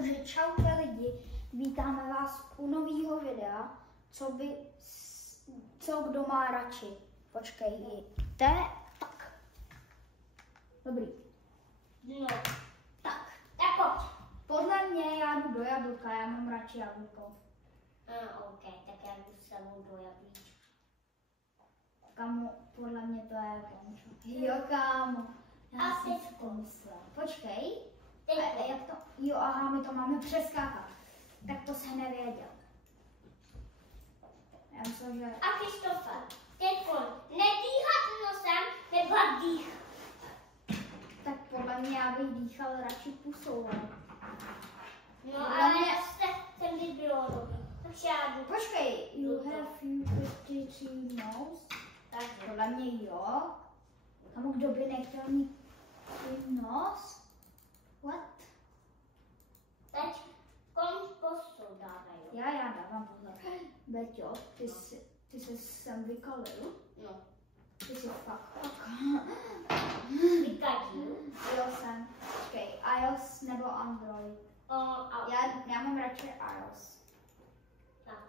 Takže čaute lidi, vítáme vás u nového videa, co kdo má radši. Počkejte, tak. Dobrý. No. Tak. Tak Podle mě já jdu do jablka, já mám radši jablko. OK, tak já jdu s sebou do jablíčka. Kámo, podle mě to je končo. Jo, kámo. Já A si teď to myslel. Počkej. Teď A jak to? Jo, aha, my to máme přeskákat. Tak to se nevěděl. Já myslím, že... A Krištofe, teď nedýchat nosem, nebo dýchat. Tak podle mě já bych dýchal radši pusou. No, ale jsem by bylo dobrý. Takže já jdu. Počkej, you have 53 nose. Tak Podle mě jo. Kamu, kdo by nechtěl mít nos? What? teď kompostu dávají. Já dávám pozor. Beťo, ty se sem vykalil. No, Ty si fakt. vykadil. Jo, jsem. Počkej, iOS nebo Android? A Já mám radši iOS. tak.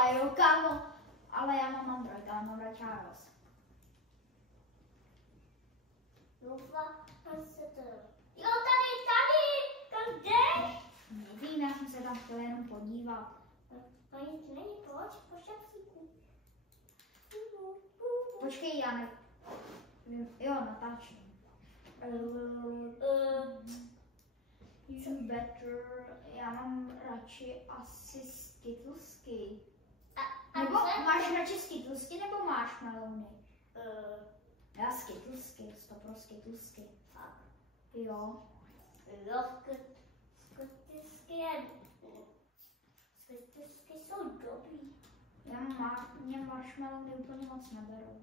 A jo, kámo. Ale já mám Android, ale mám radši iOS. Jo, tady, kam jdeš? Nevím, já jsem se tam chtěla jenom podívat. To nic není, pojď, po šapříku. Počkej, já ne... Jo, natáčím. You better... Já mám radši asi skittlesky. Nebo máš radši skittlesky nebo máš melony? Já skittlesky, 100% skittlesky. Jo. Skutky jsou dobrý. Mě marshmallowny úplně moc neberou.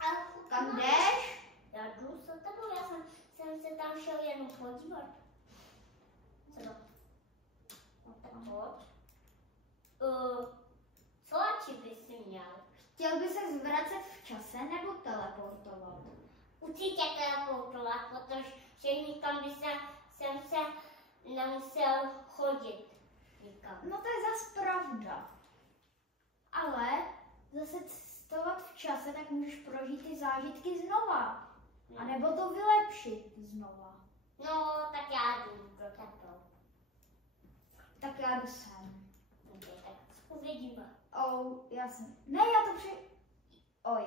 A Kam jdeš? já jdu za tebou, já jsem se tam šel jenom podívat. Co? No tak pojď. Co radši bys si měl? Chtěl by se zvracet v čase nebo teleportovat? Určitě teleportovat, protože nikam by jsem se nemusel chodit. Nikam. No to je zas pravda. Ale zase cestovat v čase, tak můžeš prožít ty zážitky znova. A nebo to vylepšit znova. No, tak já jdu pro tebe. Tak já jdu sem. Okay, tak uvidíme. Oh, já jsem... Ne, já to při... Oj.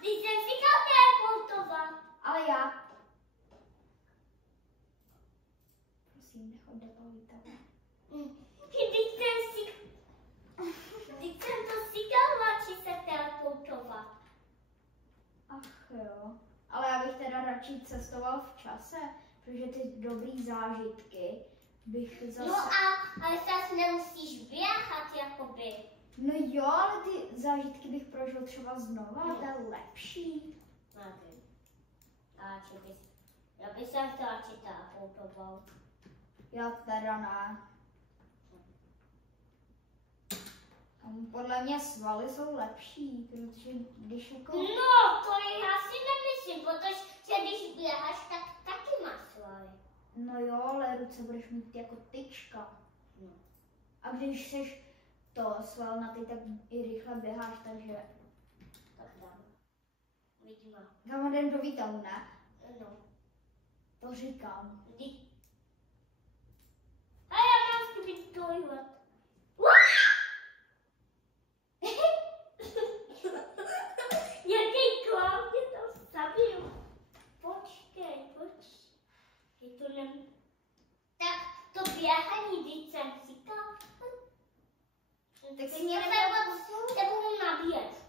Když jsem si chtěl teleportovat. Ale já... Prosím, nechoď do toho výtahu. Když jsem to si chtěl radši se teleportovat. Ach jo. Ale já bych teda radši cestoval v čase, protože ty dobrý zážitky bych zase... No ale zase nemusíš běhat, jakoby. No jo, ale ty zážitky bych prožil třeba znova, to je lepší. Nevím. Já bych se radši teleportoval. Já teda ne. Podle mě svaly jsou lepší, protože když jako... No, to já si nemyslím, protože když běháš, tak taky máš svaly. No jo, ale ruce budeš mít jako tyčka. No. A když seš to sval na ty, tak i rychle běháš, takže... Tak dám. Vidíme. Kam jdem do výtahu, ne? No. To říkám. A já mám skvělý dojvat. Jaký klap mě tam zabil. Počkej. Je to nem... Tak to běhaní, když jsem říkal. Tak si mě mě tebou nabíjet.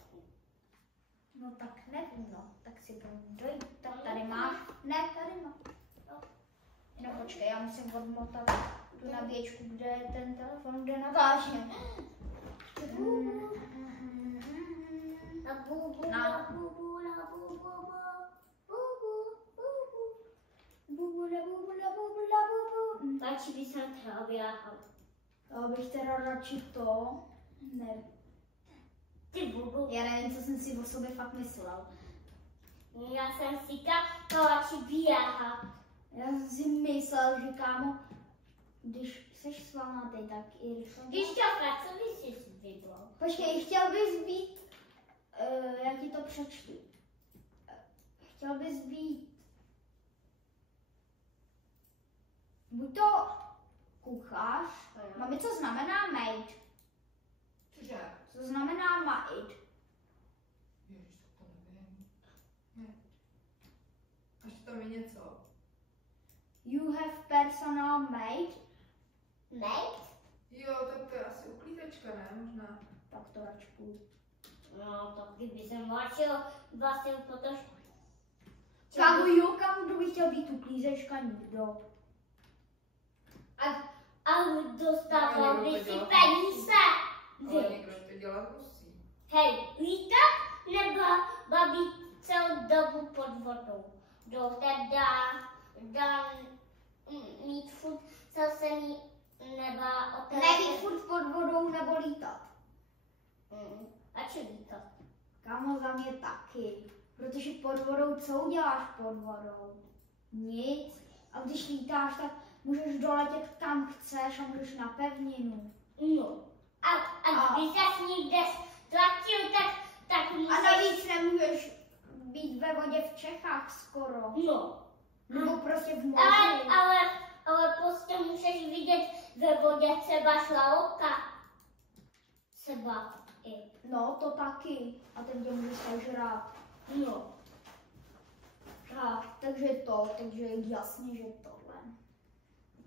No tak nevím, no. Tak si budem dojít. Tak tady máš. Ne, tady máš. No počkej, já musím odmotat tu nabíječku, kde je ten telefon, kde natáčím. Radši by jsem třeba běhal. Já bych teda radši to, ne. Ty bubu. Já nevím, co jsem si o sobě fakt myslel. Já jsem říkal, to radši běhat. Já jsem si myslel, že kámo, když jsi svalnatý, tak i rychle. Když čaká, co bys si vybral? Počkej, chtěl bys být, já ti to přečtu. Chtěl bys být buď to kuchař, mami, co znamená maid? Cože? Co znamená maid? Ježiš, to nevím. Ne. Až tam je něco. You have personal maid? Maid? Jo, tak to je asi uklízečka, ne? Možná. Tak to račku. No, tak kdyby jsem vlastně potom... Kámo, jo, kámo, kdo by chtěl být uklízečka? Nikdo. A dostával No, by někdo si to dělá. peníze. Ale Víš? někdo to dělat musí. Hej, lítat nebo babít celou dobu pod vodou? Dá mít furt zasený nebo Nebýt furt pod vodou nebo lítat. A co lítat? Kámo, za mě taky. Protože pod vodou, co uděláš pod vodou? Nic. A když lítáš, tak můžeš doletět kam chceš a můžeš na pevninu. No. A když se někde ztratil, tak můžeš... A navíc nemůžeš být ve vodě v Čechách skoro. No. Nebo prostě v moři. Ale prostě můžeš vidět ve vodě třeba šlalouka. Třeba i. No, to taky. A ten tě může sežrát. No. Takže jasně, že tohle.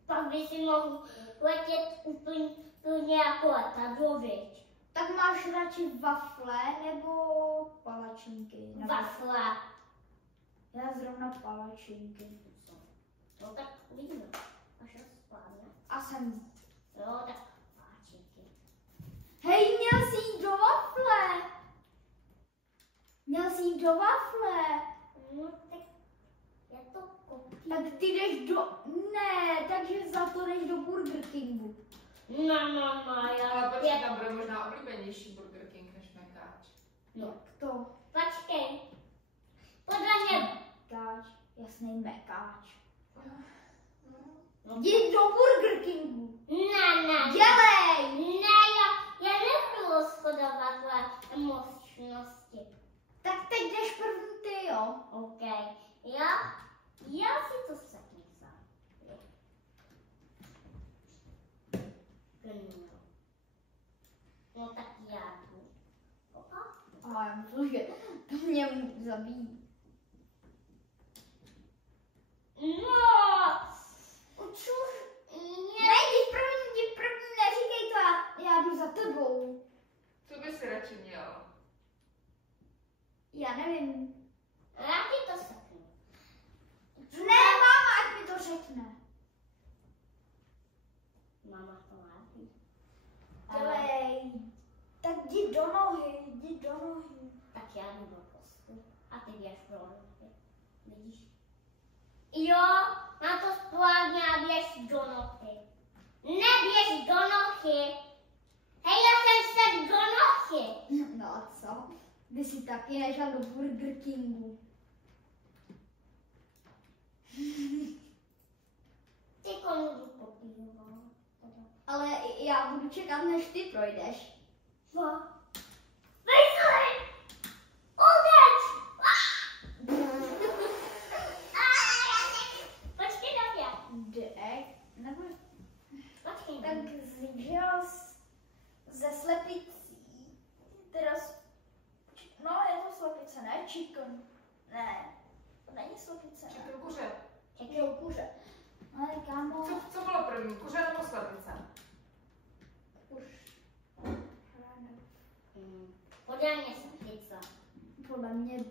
Pak by si mohl letět úplně jako letadlo, viď? Tak máš radši wafle nebo palačinky? Wafle. Já zrovna palačinky. No tak uvidíme. Až rozpadne. A jsem... Jo, tak páčiky. Hej, měl jsi jít do wafle! Měl jsi jít do wafle! No tak já to koupím. Tak ty jdeš do... Ne, takže za to jdeš do Burger Kingu. No, Ale já... počkej, tam bude možná oblíbenější Burger King než Mekáč. No, Jak to? počkej. Podle mě... Mekáč, jasný mekáč. No, Jdi do Burger Kingu! ne. Dělej! Ne, já nebudu shodovat možnosti. Tak teď jdeš první ty, jo? OK. Já si to seknu sám. No tak já jdu. A já myslím, že to mě zabíjí. No! Ne, jdi první, neříkej to, já jdu za tebou. Co by si radši měl? Já nevím. Já ti to seknu. Ne, máma, ať mi to řekne. Mama to má. Dělej. Tak jdi do nohy. Tak já jdu do postu. A ty běž pro nohy. Vidíš? Jo, na to správně a běž do nohy. Neběž do nohy. Hej, já jsem se do nohy. No a co? Ty si taky nešel do Burger Kingu. Ty komu popíval. Ale já budu čekat, než ty projdeš. Co? Vyslej! Odeč! Počkej na mě. Dek? Nebo... Počkej na Tak mě. zjel ze slepicí. Teda... No, je to slepice, ne? Chicken. Ne, to není slepice, ne? Čekaj, kuře. Jo, kuře. Ale kámo... Co bylo první? Kuře nebo slepice? Podle mě slepice. Podle mě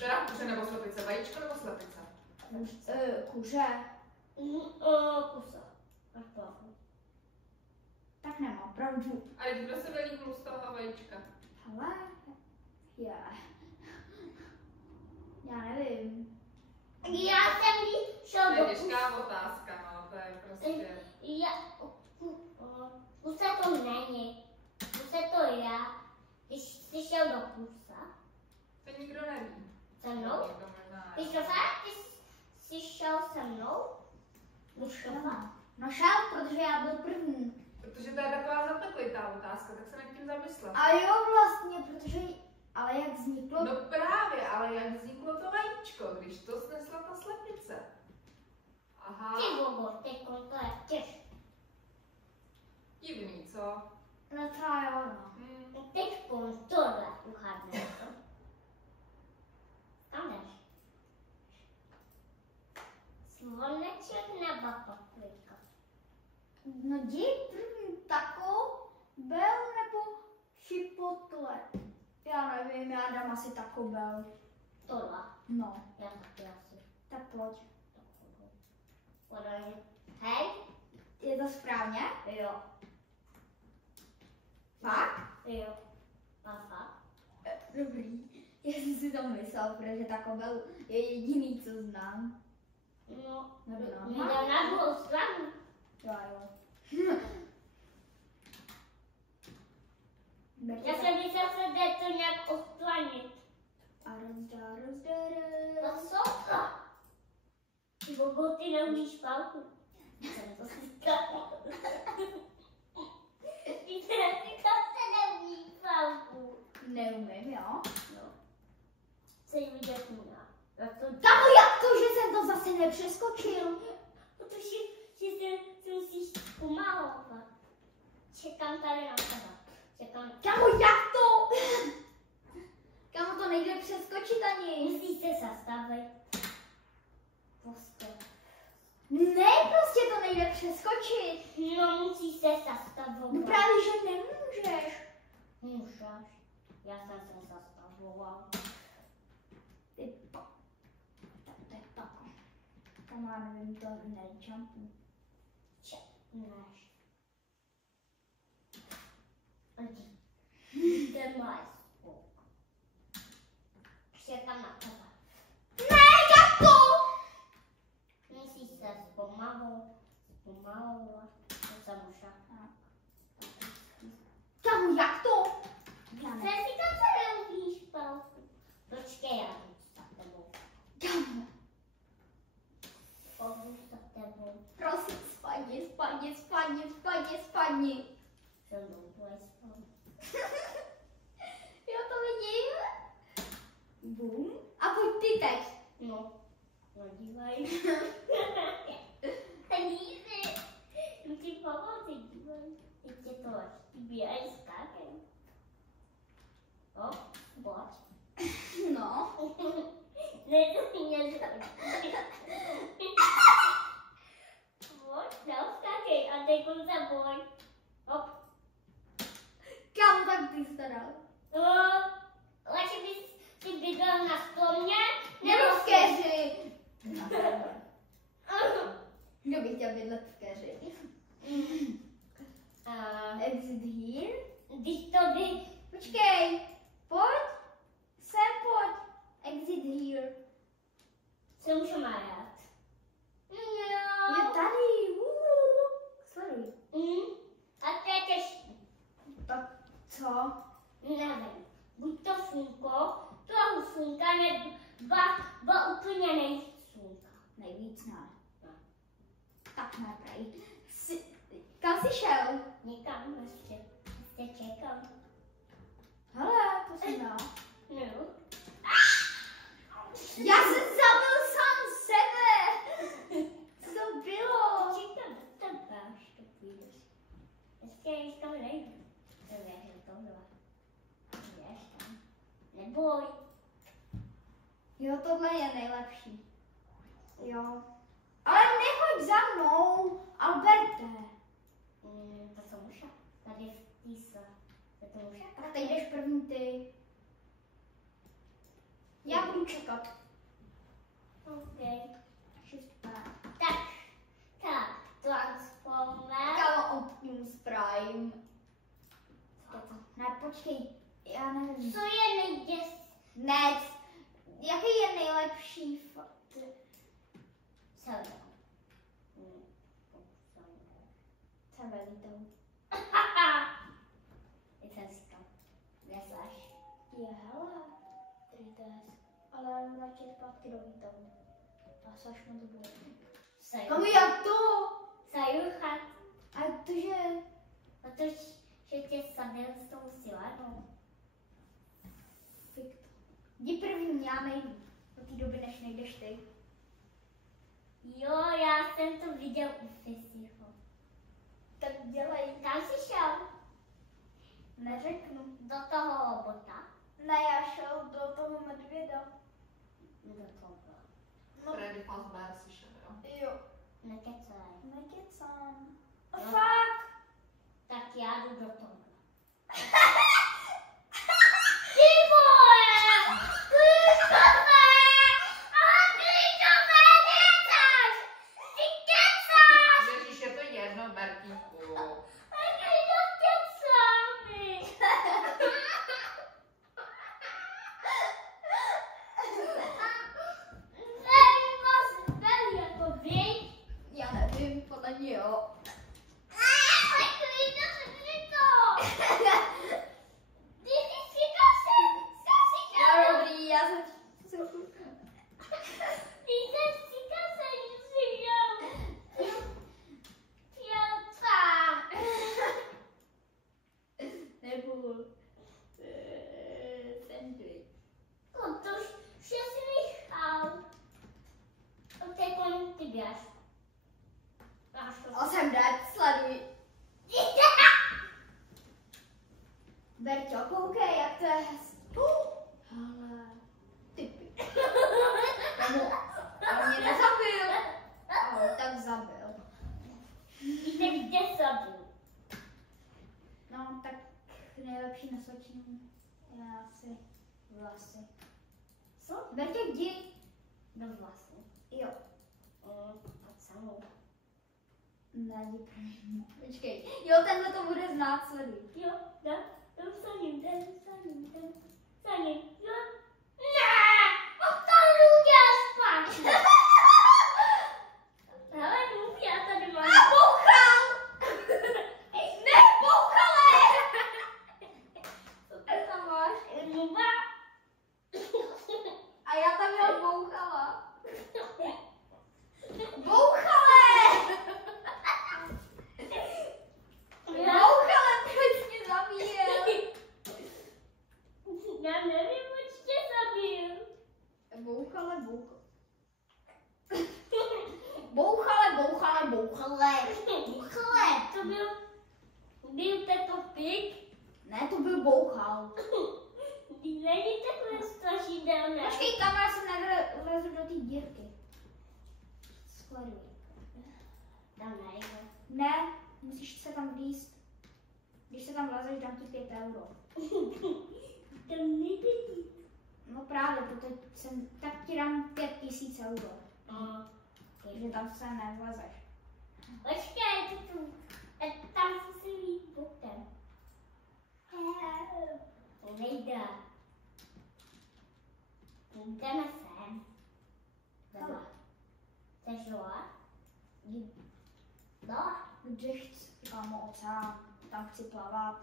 Teda kuře nebo slepice? Vajíčko nebo slepice? kuře. Kusa. Máš pravdu. Tak nemám pravdu. A když kdo se vylíhnul z toho vajíčka? Ale... Já nevím. Já jsem šel To do je těžká otázka, no, to je prostě... Kusa to není. Kusa to já. Když jsi šel do kusa. To nikdo neví. Se mnou? To možná, Ty jo. ty jsi šel se mnou? Muškova. No šel, protože já byl první. Protože to je taková zapeklitá otázka, tak se nad tím zamyslela. A jo, vlastně, protože, ale jak vzniklo, No právě, ale jak vzniklo to vajíčko, když to snesla ta slepice? Aha, Ty bobo, teďko to je těžké. divný, co? no třeba jo, no. Teďko tohle uhádne. Kam jdeš? Sloneček nebo paprika? No jdi první Taco Bell nebo Chipotle. Já nevím, já dám asi Taco Bell. Tohle. No, Já taky asi. tak pojď. Podaj. Hej? Je to správně? Jo. Fakt? Jo. Aha. Dobrý. Já jsem si to myslel, protože Taco Bell je jediný, co znám. No, Nebo jde na druhou stranu. Jo. Já jsem myslel, že jde to nějak odstranit. A rozdá. No co to? Ty bobo, ty neumíš palku. Jsem to říkal. Ty jsem říkal, že neumíš palku. Neumím, jo? No. Chceš vidět mě? Kamo, jak to, že jsem to zase nepřeskočil? Protože se musíš pomalovat. Čekám tady na tebe. Čekám. Kamo, jak to? Kamo, to nejde přeskočit ani. Musíš se zastavit. Prostě. Ne, prostě to nejde přeskočit. No, musíš se zastavovat. No právě, že nemůžeš. Můžeš. Já jsem se zastavoval. Ty pa. Tak to je Taco. Tam já nevím, to nejčampu. Čekneš. Kde máš spok? Čekám na tebe. Ne, jak to? Musíš se zpomalovat. To jsem už. Kamo, jak to? Já Ty ne. říkám, že neumíš palku. Počkej, já jdu za tebou. Kamo. Pojdu za tebou. Prosím, spadni. Jsem úplně spal. Já to vidím. Bum. A pojď ty teď. No, dívej. Díry. Musí pomoci, dívej. Teď je to běž skákem. No, pojď. No. Ne, to mě pojď, neuskákej a teď se boj. Hop. Kam tak ty jsi to dal? Radši bys si bydlel na stromě, Nebo v keři. Kdo by chtěl bydlet v keři? Exit here. Když to by... Počkej. Pojď. Sem pojď. Exit here. Co můžeme ját? Je tady. Sleduj. A to je těžké. Tak co? Nevím. Buď to slunko, trochu slunka, nebo úplně nejvíc slunka. Nejvíc ne. Tak ne, prej. Kam jsi šel? Nikam ještě čekám. Hele, to jsem dal. No. Já jsem zabil sám sebe. Co to bylo? Čekám na tebe, až to půjdeš. Ještě nikam nejdu. Nevěřím tohle. Jdeš tam. Neboj. Jo, tohle je nejlepší. Jo. Ale nechoď za mnou, Alberte. To jsou muša. Tady v týse. To je muša. Tak teď jdeš první ty. Já budu čekat. OK. Shift back. Tak, Transformer. Kalo Optimus Prime. Ne, počkej, já nevím. Co je nejděs? Ne, jaký je nejlepší Celé. Cevelitou? Je to říkám. Nesáš. Je, hele. Tady to je. Ale radši zpátky do výtahu. A Saš moc bude. Sayur. jak to? Sayur hat. A tože? Protože tě sadil s tou silanou. Jdi první, já nejdu. Do té doby, než nejdeš ty. Jo, já jsem to viděl u Fisiho. Tak dělej. Kam jsi šel? Neřeknu. Do toho robota? Ne, já šel do toho medvěda. Do toho. No, Freddy Fazbear si šel, jo? jo. Nekecaj. Nekecám. No. Fakt? Tak já jdu do toho. Ty vole! Kristofe! Ale Kristofe, kecáš! Ty kecáš! Ježíš, je to jedno, Martínku. Ale Kristof kecá mi. Nevím vás, nevím, jako vy. Já nevím, podle ní jo. Ale Kristofe, kdy to? Ty říkal jsem, Já dobrý, já jsem... ty jsi říkal jsem, že jsi jel. Nebo... sandwich. No to už jsi nechal. A teď ty běž. Máš to. 8 dat, sleduj. Berťo, koukej, jak to je hezký. Ale... Typy. On mě nezabil. Ale tak zabil. Víte, kde zabil? No, tak nejlepší na svačení je asi vlasy. Co? Berťo, jdi. Do vlasu. Jo. Pod samou. Ne, jdi první. Počkej. Jo, tenhle to bude znát, sleduj. Jo, jdem za ním, za ním, jo. Ne! Opravdu udělal špatně. Hele, jdu, já tady mám. A bouchal! Ne, bouchale! Co ty tam máš? Nuba. A já tam měl bouchala. Bouchale! Bouchale, proč mě zabíjel? Já nevím, proč tě zabil. Bouchale, bouchale. Bouchale, bouchale, bouchale. Bouchale. To byl tento pik. Ne, to byl bouchal. Není takhle strašidelné. Počkej, tam já se nevlezu do té dírky. Skleduj. Tam nejde. Ne, musíš se tam vlízt. Když se tam vlezeš, dám ti 5 euro. Tam nejde jít. No právě, protože tak ti dám 5000 euro. Takže tam se nevlezeš. Počkej, tam musí jít bokem. Nejde. Jdeme sem. Jdeme. Chceš loa? No. Kde chci, kámo, oceán, tam chci plavat.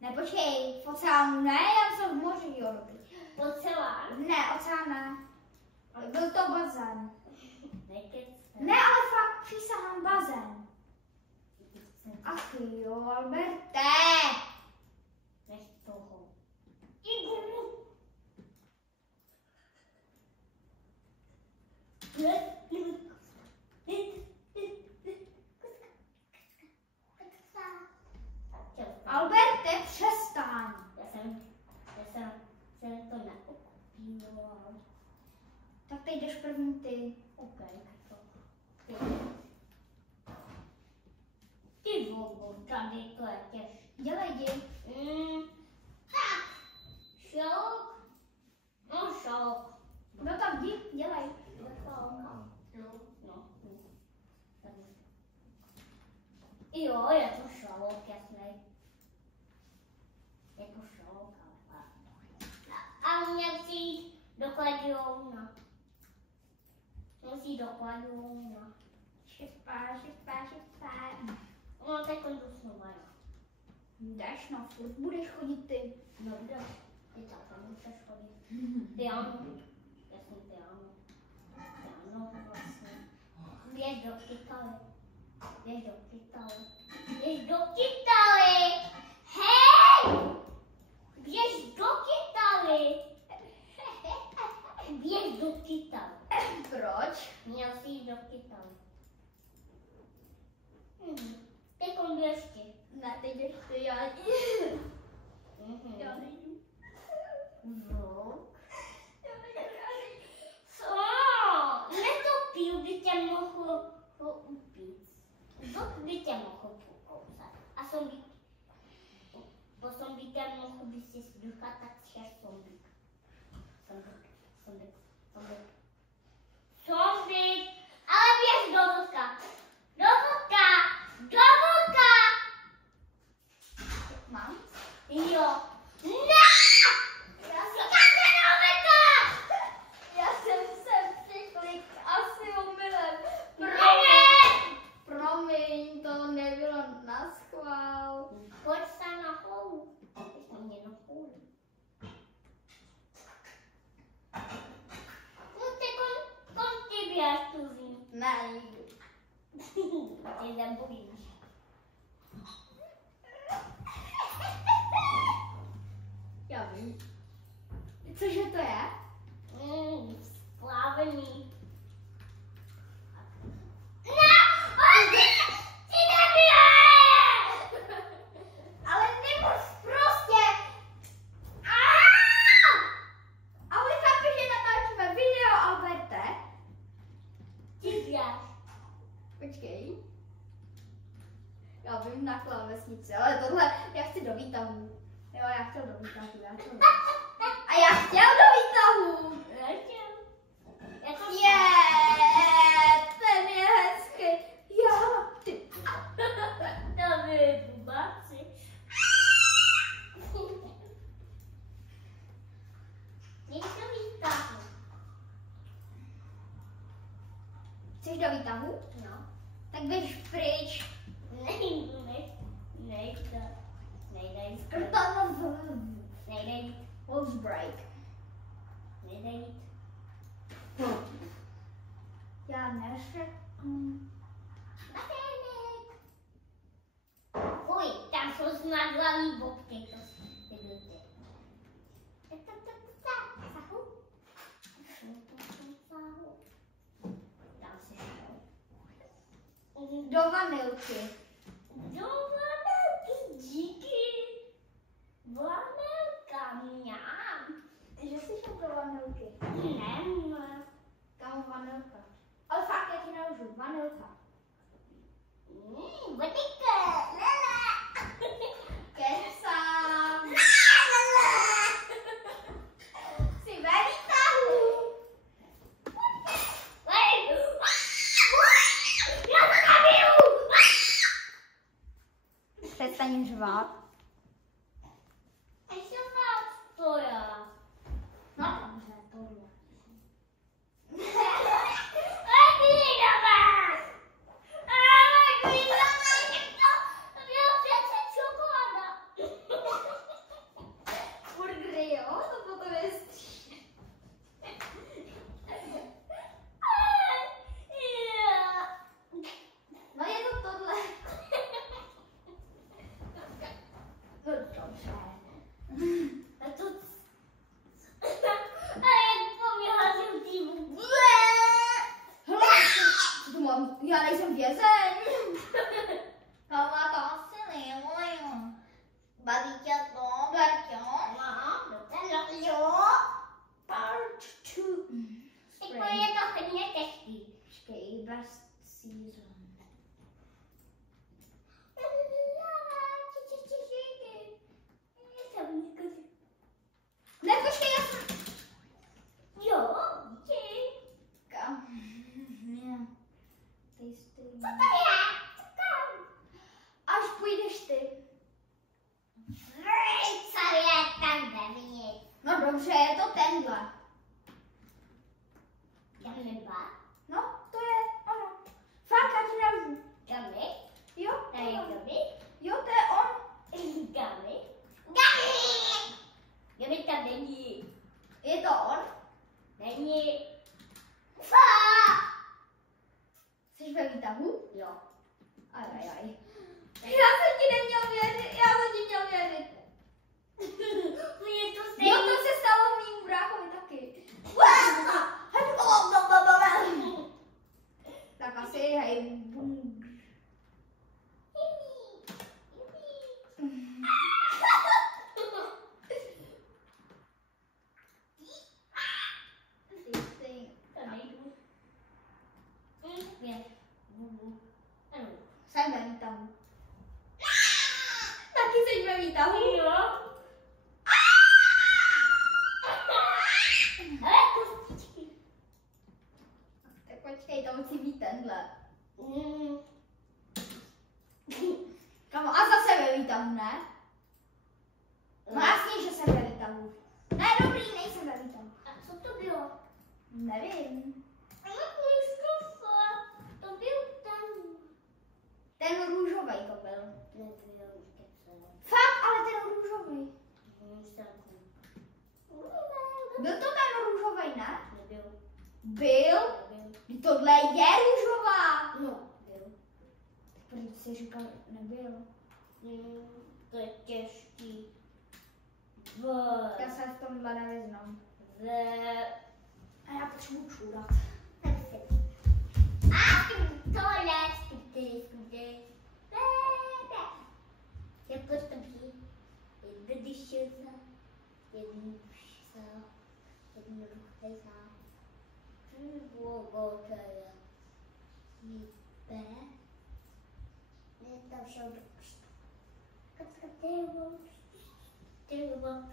Ne, počkej, v oceánu ne, já jsem v moři, jo, dobrý. Oceán? Ne, oceán ne. Byl to bazén. Nekec. Ne, ale fakt, přísahám bazén. Ach jo, Alberte. Nech toho. Alberte, přestaň. Já jsem to neokopíroval. Tak teď jdeš první ty. OK, ty vogo, tady to je těžké. Dělej, jdi. Tak, šouk. No šouk. No tak jdi, dělej. Jo. No. Tady. Jo, je to šouk, jasný. Je to šouk, ale. A měl si jít do kladiouna. Musí do kladiouna. Šipá. No, teď jdu znova, jo. Jdeš, no, furt budeš chodit ty. Dobře. Ty táta musíš chodit. Piano. Jasně piano. Piano vlastně. Běž do kytary. Běž do kytary. Běž do kytary. Hej! Běž do kytary. Běž do kytary. Proč? Měl jsi jít do kytary. Teď on běž ty. Ne, teď ještě já. Já nejdu. No. Co? Netopil by tě mohl upít. Zub by tě mohl pokousat. A zombík. Po zombíkem mohl by si zduchat, tak šel zombík. Zombík. Ale běž do vlka. Do vlka. Do vlka. Mám? Jo. Ne! Skáče do vlka! Já jsem se přiklik asi omylem. Promiň, to nebylo na schvál. Pojď se nahoru. Pojď mě nahoru. No ty kom ty běž tu zím. Ne, nejdu. Ty nebojíš. Já vím. Cože to je? Splávený. Ne! Ty neběž! Ale nemož prostě. Ale chápu, že natáčíme video, Alberte. Ty běž. Počkej. Já vím na klávesnici, ale tohle, já chci do výtahu. Jo, já chtěl do výtahu, A já chtěl do výtahu. Ten je hezký. Já, ty. To byly bubáci. Něco výtahu. Chceš do výtahu? No. Tak běž pryč. Nejdu. Nejdej. Let's break. Nejdej. Já neřeknu. Fuj, tam jsou znadlaný bobky. Tam se šel. Do vanilky. Do vanilky, díky. Vanilka, mňám. Že jsi šel do vanilky. Ne. Kam vanilka? Ale fakt, já ti naložu. Vanilka. Vanilka, lala. Kecám. Jsi ve výtahu. Já to zabiju. Přestaň řvát. Ještě mám stoja. No dobře, tohle. Burgery, jo? To potom je No je to tohle. No dobře. Já nejsem vězeň. Hala, to asi nemůžu. Baví tě to, Berťo? Jo. Part 2. Počkej, best season. Ne, počkej, já jsem... Jo, Kam? Ne. Tasty. co to je? Co tam? Až půjdeš ty. Co je tam vevnitř? No dobře, je to tenhle. Gamba? No, to je ono. Fakt, já ti naložu. Gamy? Jo, To je gamy? jo, to je on. Gamy? Gamy! Gamy tady. ve výtahu? Jo. Ajajaj. Já jsem ti neměl věřit, já jsem ti měl věřit. Je to Jo, to se stalo mým bráchovi taky. Tak asi hej, bum. To nejdu. Pět. Ano. Jsem ve výtahu. Taky jsi ve výtahu? Jo. Ale kostičky. Tak počkej, to musí být tenhle. Kamo, a zase ve výtahu, ne? No jasně, že jsem ve výtahu. Ne, dobrý, nejsem ve výtahu. A co to bylo? Nevím. Ale to byl ten. Ten růžový to byl. Nebyl už kecel. Fakt, ale ten růžový. Byl to ten růžový, ne? Nebyl. Byl? Nebyl. Tohle je růžová. No, byl. Proč jsi říkal, nebyl? To je těžký. Já se v tomhle nevyznám. A já potřebuji čůrat. Tohle skutky. Je postaví jednu šilza, jednu psa, jednu rucheza, dvougotel, jípe, ne tam šel do psa. Katkatevo, tyvo,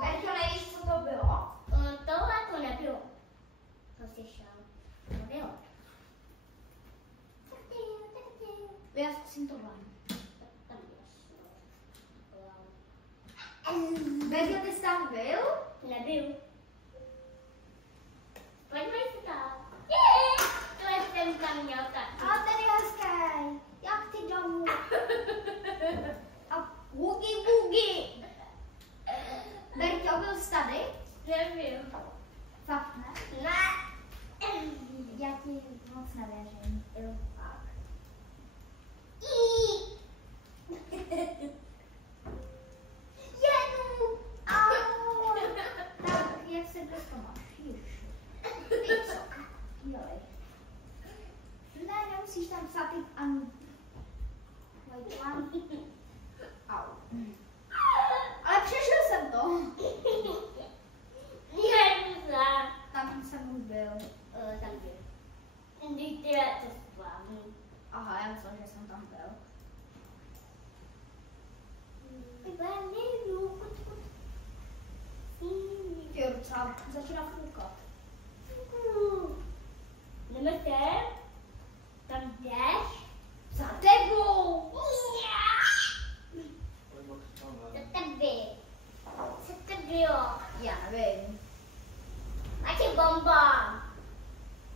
Berko, nevíš, co to bylo? Tohle to nebylo. To si šel. Nebylo. Já zkusím tohle. Tam Berko, ty jsi tam byl? nebyl. Podívej se tam. To jsem tam měl taky. A ten je hezký. Jak ty domů? A bugi bugi. Berko, byl jsi tady? Nebyl. Fakt ne? Ne. Já ti moc nevěřím. Jo, fakt. Jedu! Au! Tak, jak se dneska máš? Ježiši. Picok. Joj. Ne, nemusíš tam psát ty ani. Au. Ale přežil jsem to. Tam jsem už byl. Tam byl. Dejte to správně. Aha, já myslel, že jsem tam byl. Jo, docela začíná foukat. Nemáte? Tam jdeš? Za tebou! Co to bylo? Já nevím. Máte bonbon.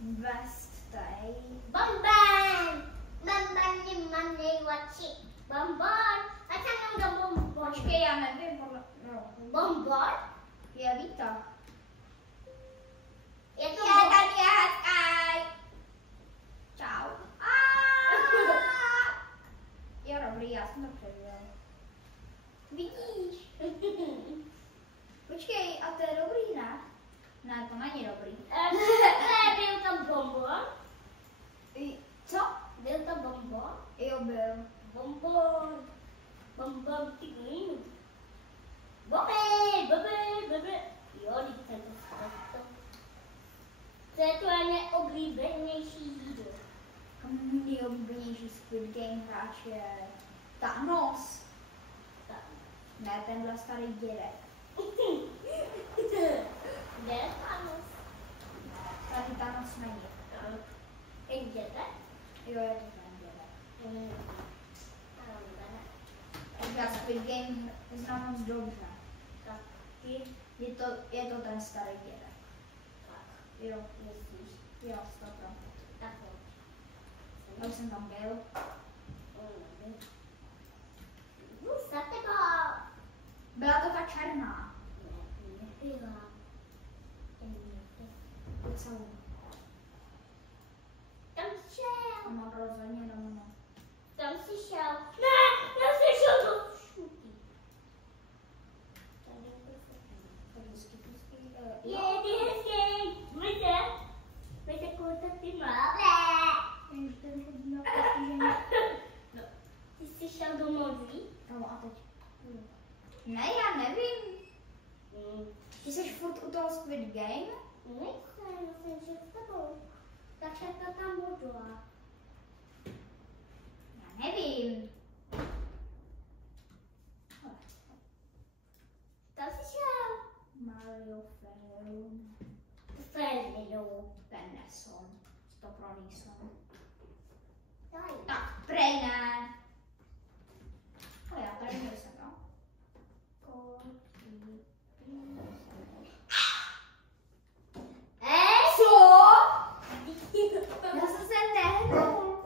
Best day. Bonbon. Bonbon je mám nejlepší. Bonbon. A co nám do bonbon? Počkej, já nevím, podle... No. Bonbon? Je výtah. Je to Je bonbon. tady hezký. Čau. Jo, dobrý, já jsem to přežil. Vidíš? Počkej, a to je dobrý, ne? Ne, to není dobrý. Byl to bonbon? Co? Byl to bonbon? Jo, byl. Bonbon. Bonbon ty glínu. Bobe. Jo, teď jsem to zkoušel. To je tvoje neoblíbenější jídlo. Nejoblíbenější Squid Game hráč je Thanos. Tak. Ne, tenhle starý dědek. Kde je Thanos? Tady Thanos není. Jděte? Jo, je to ten dědek. Já Squid Game znám moc dobře. Tak. Je to ten starý dědek. Jo, Myslíš? jo, stopro. Tak jo. Já už jsem tam byl. Jdu za tebou. Byla to ta černá. Nebyla. Tu celou. Tam šel. No rozhodně rovno. Tam jsi šel. Ne, já jsem šel do šutí. Tak hezky pustý. Víte, kolik ty máme? Ten chodí na postižení. No, ty jsi šel do modlí? No a teď. Ne, já nevím. Ty jsi furt u toho Squid Game? Nejsem, já jsem šel s tebou. Takže to tam modla. Já nevím. Tam jsi šel. Mario film. Feliu. Ten neson. To pro nejson. Daj. Tak, prej ne. Ale já tady nejsem, jo? Co? Já jsem se nehnul.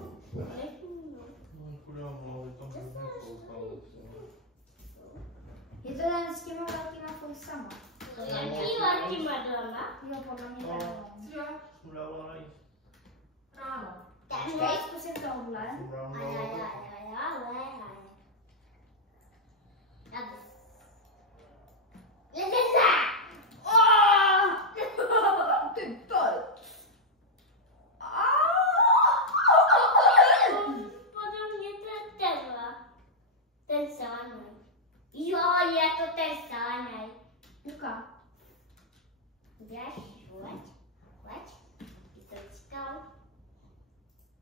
Je to ten s těma velkýma fousama. Jakýma doma? Jo, podle mě tak jo. Cože? Ráno. Počkej, zkusím tohle. Ty pojď. Podobně to je tenhle. Ten sánej. Jo, je to ten sánej. Luka. Jdeš, hoď. Ty to říkal.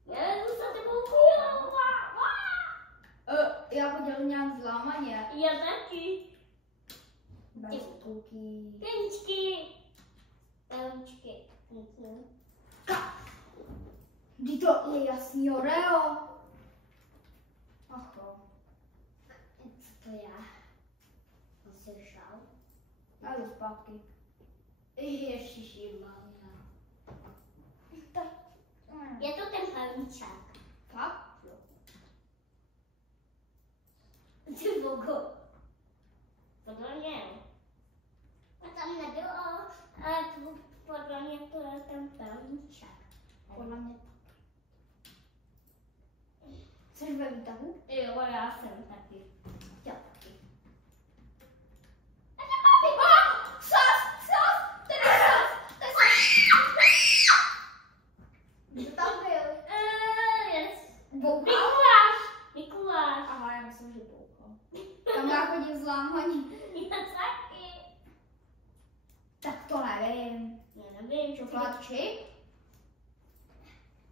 Já jdu za tebou. Já chodil nějak zlámaně. Já taky. Bez kulky. Pinčky. Pelčky. Vždyť to je jasný Oreo. Ach jo. Co to já? On se šel. A jdu zpátky. Ježišimarja. Tak. Je to ten pelíček. Fakt? Jo. Ty bogo. Podle mě. A tam nebylo, ale podle mě to je ten pelíček. Podle mě tak. Jsi ve výtahu? Jo, já jsem taky. Já taky. Kdo tam byl? Boukal? Mikuláš. Aha, já myslím, že boukal. Tam já chodím zlámaní. Já taky. Tak to nevím. Já nevím, Čokolád čip?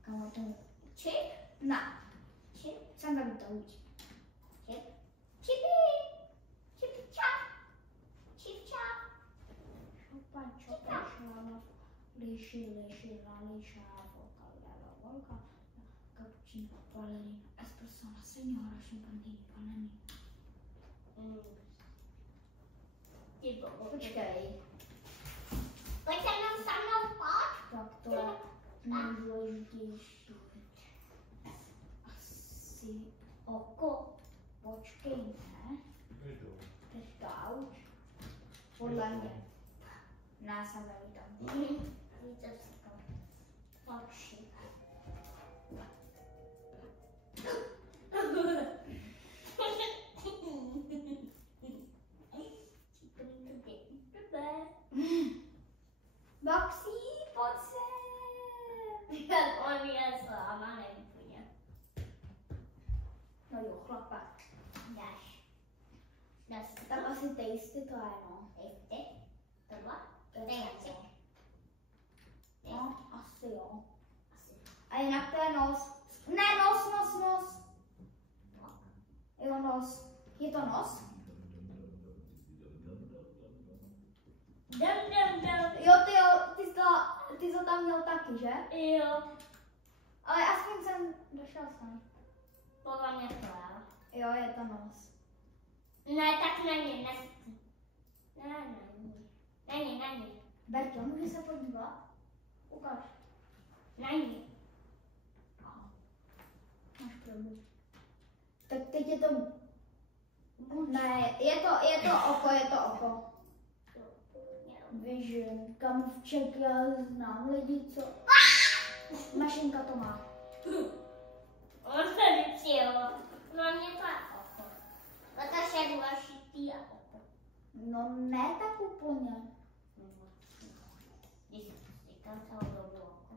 Kam to? Čip? Ne. Čip? Jsem ve výtahu. Čip? Čipy. Čip čap. Čip čap. Šopa, čopa, šláma. Liši, rali, šávolka, volka. Cappuccino, balerina, espresso, signora, šimpanzí, panení. Ty bogo. Počkej. Pojď se mnou sa mnou, pojď. Tak to je nejdůležitější. Asi oko. Počkej, ne? Teďka už. Podle mě. Ne, jsem ve výtahu. Víte, co to? Oči. Baxi, pojď sem. Jak on je zlámaný úplně. No jo, chlape. Dáš. Dáš si Tak asi tasty to je, no. Ty? Tohle? To To je je jazyk. No, asi jo. Asi. A jinak to je nos. Ne, nos. Jo, nos. Je to nos? Jo, ty to tam měl taky, že? Jo. Ale aspoň jsem došel sem. Podle mě to je. Jo, je to nos. Ne, tak není, ne. Ne. Berťo, můžu se podívat? Ukáž. Není. Máš pravdu. Tak teď je to... Ne, je to oko. Vision, kamček, já znám lidi, co... Mašinka to má. On se vycíl. No mě to je oko. No to je důležitý a oko. No ne tak úplně. Když říkám celou dobu oko.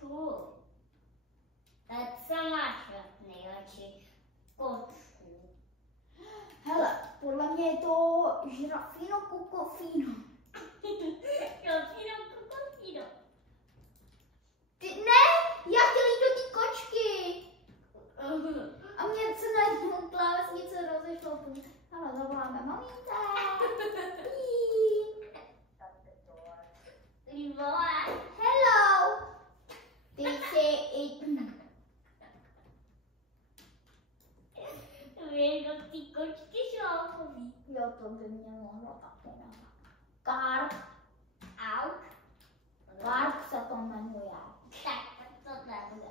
Fú. Tak co máš nejlepší kočku? Hele, podle mě je to žirafino kokofino. Kokofino, kokofino. Ty, ne, já chtěl jít do té kočky. A mě se najednou klávesnice rozešlo. Ale zavoláme mamince. Ty vole. Hello. Ty jsi... Víš, do té kočky šlápový. Jo, to by mě mohlo také nazvat. Karp. Out. Karp se to jmenuje. Tak to nebude.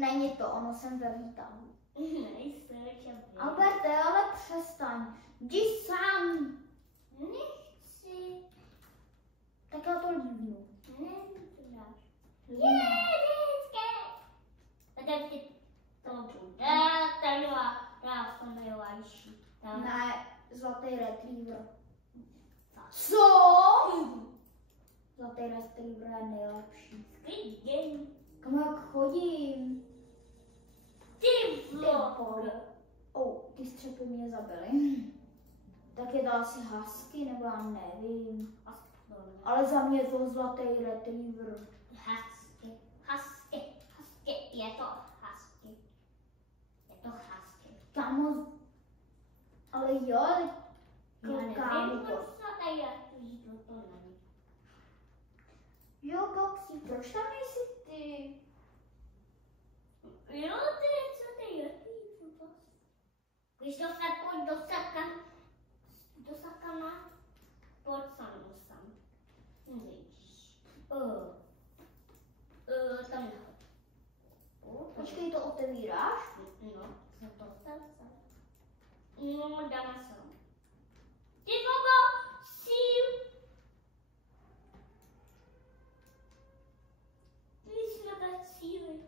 Není to, ono jsem ve výtahu. Nejsem. Alberte, ale přestaň. Jdi sám. Nechci. Tak já to líbnu. Nedáš. Vždycky. Tak ti to bude. Já jsem nejlepší. Ne, zlatý retriever. Co? Zlatý retriever je nejlepší. Vidění. Kam jak chodím? Ty Ty vole. vole. Ty střepy mě zabily. Tak je to asi husky, nebo já nevím. Ale za mě je to zlatý retriever. Husky. Je to husky. Kámo, ale jo, kámo. proč to tady je, to není. Jo, Boxy, proč tam nejsi ty? Jo, co to je, když to se pojď do sakana, pojď sam. Vidíš. Tam nahoře. Počkej, to otevíráš? No, co to se? No, dáme sem. Ty bogo, síl. Musíme dát síly.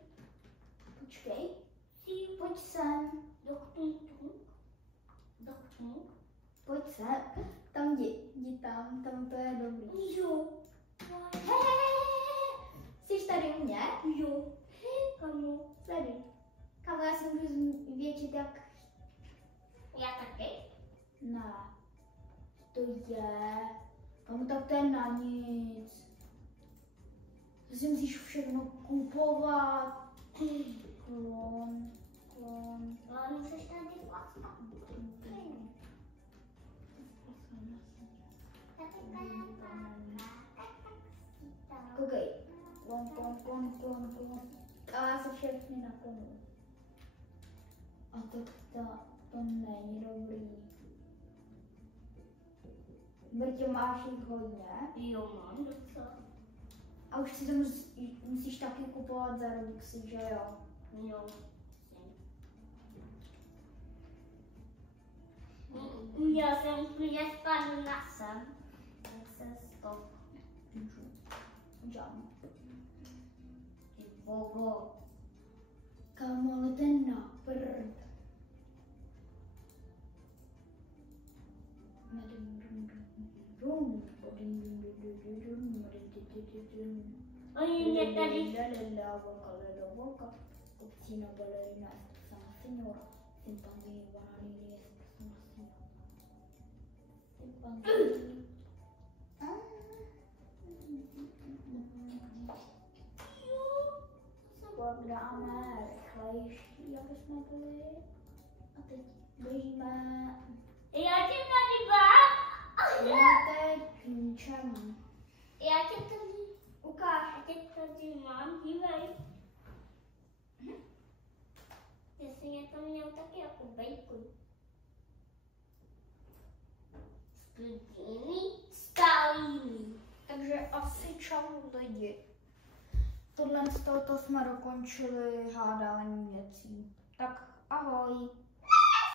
Počkej, Síl. pojď sem. Doktor. Pojď sem. Tam jdi tam to je dobrý. Jo. Jsi tady u mě? Jo. Kamu. Tady. Kámo, já si můžu zvětšit jak... Já taky. Ne. To je... Kámo, tak to je na nic. To si musíš všechno kupovat. Klon. Ale můžeš tady vlastně. Koukej. Klon. A já se všechny naklonu. A to není dobrý. Brtě, máš jich hodně. Jo, mám docela. A už si to musíš taky kupovat za Robuxy, že jo? Jo. Já jsem úplně spadl na sem. Tak se stop. Žádný. Ty bogo. Kámo, ale ten na prd. Oni mě tady... Obscena ballerina es una señora, sin también bananini es una señora. Sin también... Dáme rychlejší, aby jsme byli. A teď běžíme. Já tě tady mám. Máte k ničemu. Já tě tady... Ukáž. Já tě tady mám, dívej. Ty jsi mě to měl taky jako bejku. Sklidiny stálými. Takže asi čau lidi. Tohle z tohoto jsme dokončili hádání věcí. Tak ahoj.